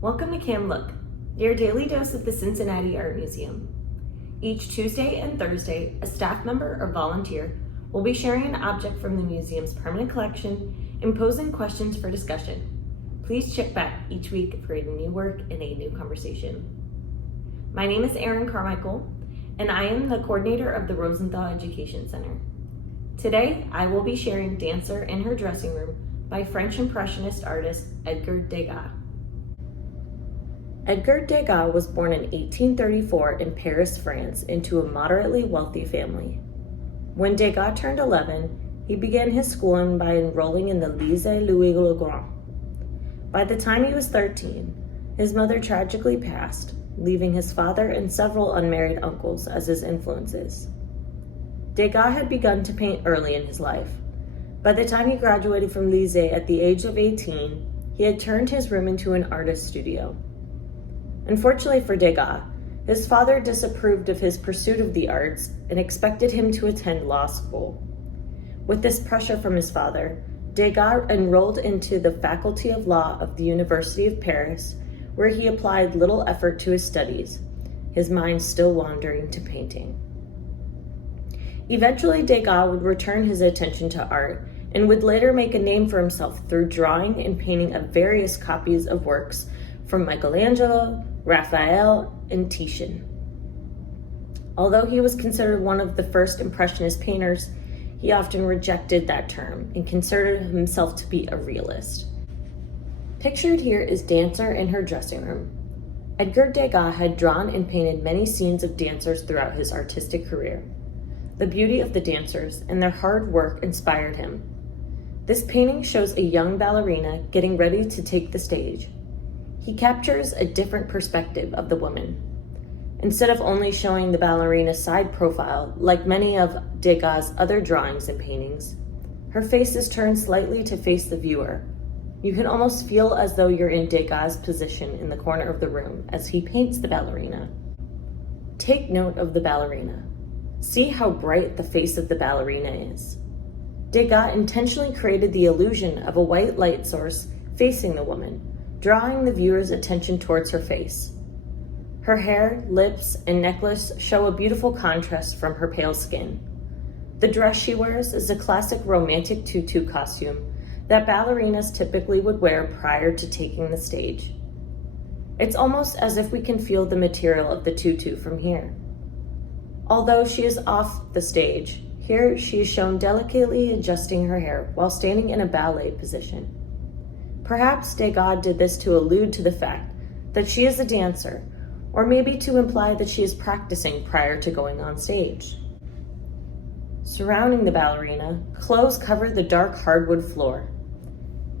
Welcome to Cam Look, your daily dose of the Cincinnati Art Museum. Each Tuesday and Thursday, a staff member or volunteer will be sharing an object from the museum's permanent collection and posing questions for discussion. Please check back each week for a new work and a new conversation. My name is Erin Carmichael, and I am the coordinator of the Rosenthal Education Center. Today, I will be sharing Dancer in Her Dressing Room by French Impressionist artist Edgar Degas. Edgar Degas was born in 1834 in Paris, France, into a moderately wealthy family. When Degas turned 11, he began his schooling by enrolling in the Lycée Louis le Grand. By the time he was 13, his mother tragically passed, leaving his father and several unmarried uncles as his influences. Degas had begun to paint early in his life. By the time he graduated from Lycée at the age of 18, he had turned his room into an artist studio. Unfortunately for Degas, his father disapproved of his pursuit of the arts and expected him to attend law school. With this pressure from his father, Degas enrolled into the Faculty of Law of the University of Paris, where he applied little effort to his studies, his mind still wandering to painting. Eventually, Degas would return his attention to art and would later make a name for himself through drawing and painting of various copies of works from Michelangelo, Raphael, and Titian. Although he was considered one of the first Impressionist painters, he often rejected that term and considered himself to be a realist. Pictured here is Dancer in Her Dressing Room. Edgar Degas had drawn and painted many scenes of dancers throughout his artistic career. The beauty of the dancers and their hard work inspired him. This painting shows a young ballerina getting ready to take the stage. He captures a different perspective of the woman. Instead of only showing the ballerina's side profile, like many of Degas' other drawings and paintings, her face is turned slightly to face the viewer. You can almost feel as though you're in Degas' position in the corner of the room as he paints the ballerina. Take note of the ballerina. See how bright the face of the ballerina is. Degas intentionally created the illusion of a white light source facing the woman, drawing the viewer's attention towards her face. Her hair, lips, and necklace show a beautiful contrast from her pale skin. The dress she wears is a classic romantic tutu costume that ballerinas typically would wear prior to taking the stage. It's almost as if we can feel the material of the tutu from here. Although she is off the stage, here she is shown delicately adjusting her hair while standing in a ballet position. Perhaps Degas did this to allude to the fact that she is a dancer, or maybe to imply that she is practicing prior to going on stage. Surrounding the ballerina, clothes cover the dark hardwood floor.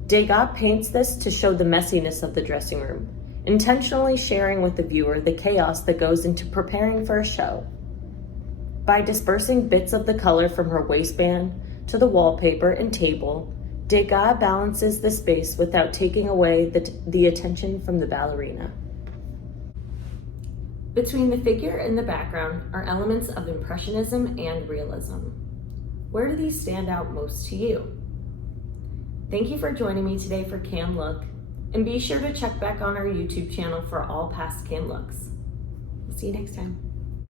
Degas paints this to show the messiness of the dressing room, intentionally sharing with the viewer the chaos that goes into preparing for a show. By dispersing bits of the color from her waistband to the wallpaper and table, Degas balances the space without taking away the attention from the ballerina. Between the figure and the background are elements of Impressionism and Realism. Where do these stand out most to you? Thank you for joining me today for Cam Look, and be sure to check back on our YouTube channel for all past Cam Looks. We'll see you next time.